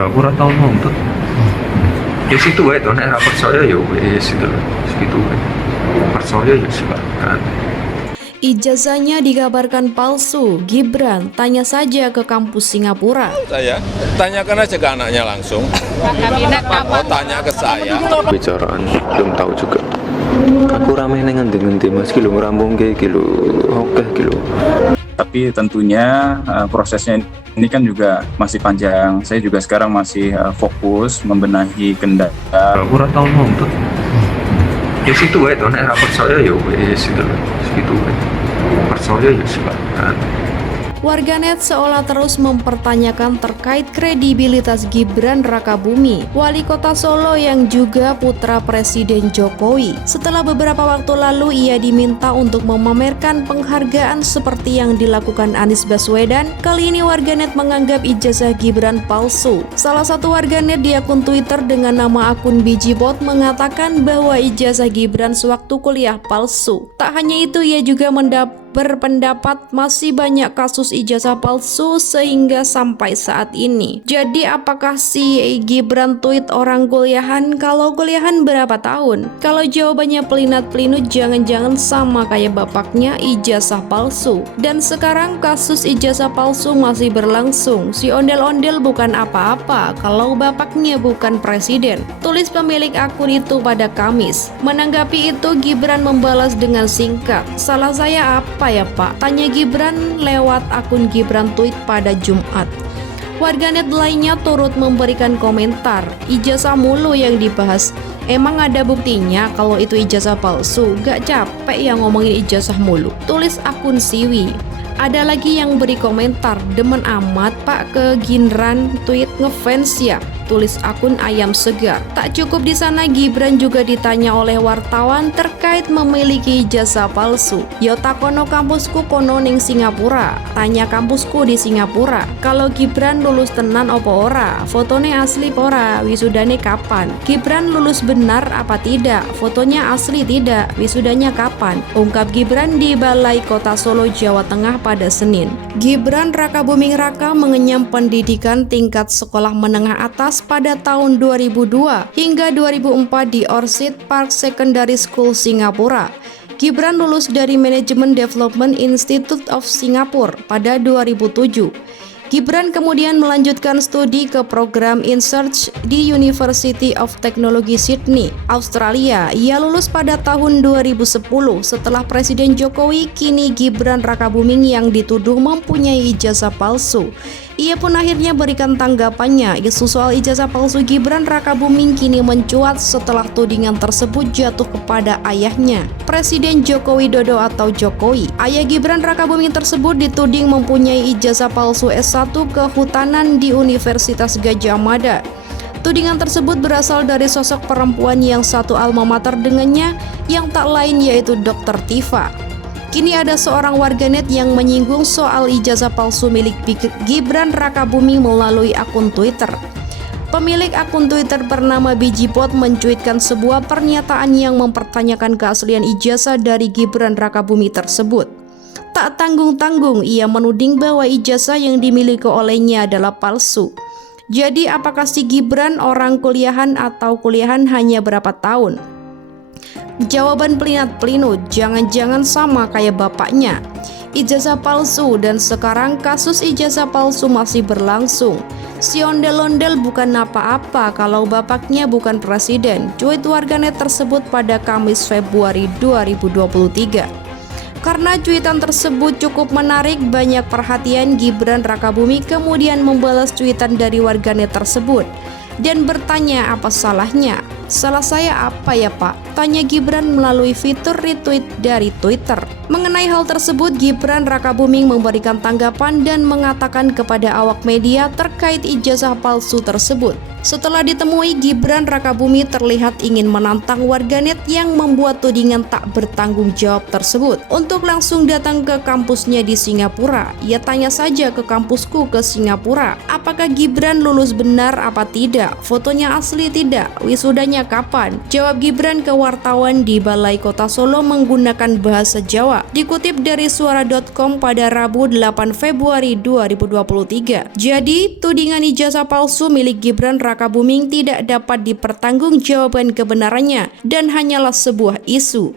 Aku ora tau nuntut. Ya situ wae to nek ra percaya ya wis itu. Segitu wae. Percaya ya silakan. Ijazahnya dikabarkan palsu. Gibran tanya saja ke kampus Singapura. Saya tanyakan aja ke anaknya langsung. Oh, tanya ke saya. Bicaraan belum tahu juga. Aku rame neng ngendi-ngendi Mas kilo ngrambung kilo oke kilo. Tapi tentunya prosesnya ini kan juga masih panjang. Saya juga sekarang masih fokus membenahi kendala. Aku ora tau nuntut. Ya situ wae to nek ra percaya ya wis itu. Segitu wae. Percaya ya silakan. Warganet seolah terus mempertanyakan terkait kredibilitas Gibran Rakabuming, wali kota Solo yang juga putra Presiden Jokowi. Setelah beberapa waktu lalu ia diminta untuk memamerkan penghargaan seperti yang dilakukan Anies Baswedan, kali ini warganet menganggap ijazah Gibran palsu. Salah satu warganet di akun Twitter dengan nama akun Bijibot mengatakan bahwa ijazah Gibran sewaktu kuliah palsu. Tak hanya itu, ia juga berpendapat masih banyak kasus ijazah palsu sehingga sampai saat ini. Jadi apakah si Gibran tweet orang kuliahan? Kalau kuliahan berapa tahun? Kalau jawabannya pelinat-pelinut, jangan-jangan sama kayak bapaknya, ijazah palsu. Dan sekarang kasus ijazah palsu masih berlangsung. Si ondel-ondel bukan apa-apa kalau bapaknya bukan presiden, tulis pemilik akun itu pada Kamis. Menanggapi itu, Gibran membalas dengan singkat, "Salah saya apa ya Pak?" Tanya Gibran lewat akun Gibran Tweet pada Jumat. Warganet lainnya turut memberikan komentar, ijazah mulu yang dibahas. Emang ada buktinya kalau itu ijazah palsu? Gak capek yang ngomongin ijazah mulu, tulis akun Siwi. Ada lagi yang beri komentar, demen amat Pak ke Gibran tweet ngefans ya, tulis akun Ayam Segar. Tak cukup di sana, Gibran juga ditanya oleh wartawan terkait memiliki ijazah palsu. Yo takono kampusku kono ning Singapura, tanya kampusku di Singapura. Kalau Gibran lulus tenan opo ora? Fotone asli pora? Wisudane kapan? Gibran lulus benar apa tidak? Fotonya asli tidak? Wisudanya kapan? Ungkap Gibran di Balai Kota Solo, Jawa Tengah pada Senin. Gibran Rakabuming Raka mengenyam pendidikan tingkat sekolah menengah atas pada tahun 2002 hingga 2004 di Orchid Park Secondary School, Singapura. Gibran lulus dari Management Development Institute of Singapore pada 2007. Gibran kemudian melanjutkan studi ke program In Search di University of Technology Sydney, Australia. Ia lulus pada tahun 2010 setelah Presiden Jokowi. Kini Gibran Rakabuming yang dituduh mempunyai ijazah palsu. Ia pun akhirnya berikan tanggapannya. Isu soal ijazah palsu Gibran Rakabuming kini mencuat setelah tudingan tersebut jatuh kepada ayahnya, Presiden Joko Widodo atau Jokowi. Ayah Gibran Rakabuming tersebut dituding mempunyai ijazah palsu S1 Kehutanan di Universitas Gadjah Mada. Tudingan tersebut berasal dari sosok perempuan yang satu alma mater dengannya, yang tak lain yaitu Dr. Tifa. Kini ada seorang warganet yang menyinggung soal ijazah palsu milik Gibran Rakabuming melalui akun Twitter. Pemilik akun Twitter bernama Bijibot mencuitkan sebuah pernyataan yang mempertanyakan keaslian ijazah dari Gibran Rakabuming tersebut. Tak tanggung-tanggung ia menuding bahwa ijazah yang dimiliki olehnya adalah palsu. Jadi apakah si Gibran orang kuliahan atau kuliahan hanya berapa tahun? Jawaban pelinat-pelinut, jangan-jangan sama kayak bapaknya, ijazah palsu. Dan sekarang kasus ijazah palsu masih berlangsung. Si ondel-ondel bukan apa-apa kalau bapaknya bukan presiden, cuit warganet tersebut pada Kamis Februari 2023. Karena cuitan tersebut cukup menarik banyak perhatian, Gibran Rakabuming kemudian membalas cuitan dari warganet tersebut dan bertanya apa salahnya. Salah saya apa ya Pak? Tanya Gibran melalui fitur retweet dari Twitter. Mengenai hal tersebut, Gibran Rakabuming memberikan tanggapan dan mengatakan kepada awak media terkait ijazah palsu tersebut. Setelah ditemui, Gibran Rakabuming terlihat ingin menantang warganet yang membuat tudingan tak bertanggung jawab tersebut untuk langsung datang ke kampusnya di Singapura. Ia tanya saja ke kampusku ke Singapura, apakah Gibran lulus benar apa tidak? Fotonya asli tidak? Wisudanya ditanya kapan, jawab Gibran ke wartawan di Balai Kota Solo menggunakan bahasa Jawa. Dikutip dari suara.com pada Rabu 8 Februari 2023. Jadi, tudingan ijazah palsu milik Gibran Rakabuming tidak dapat dipertanggungjawabkan kebenarannya dan hanyalah sebuah isu.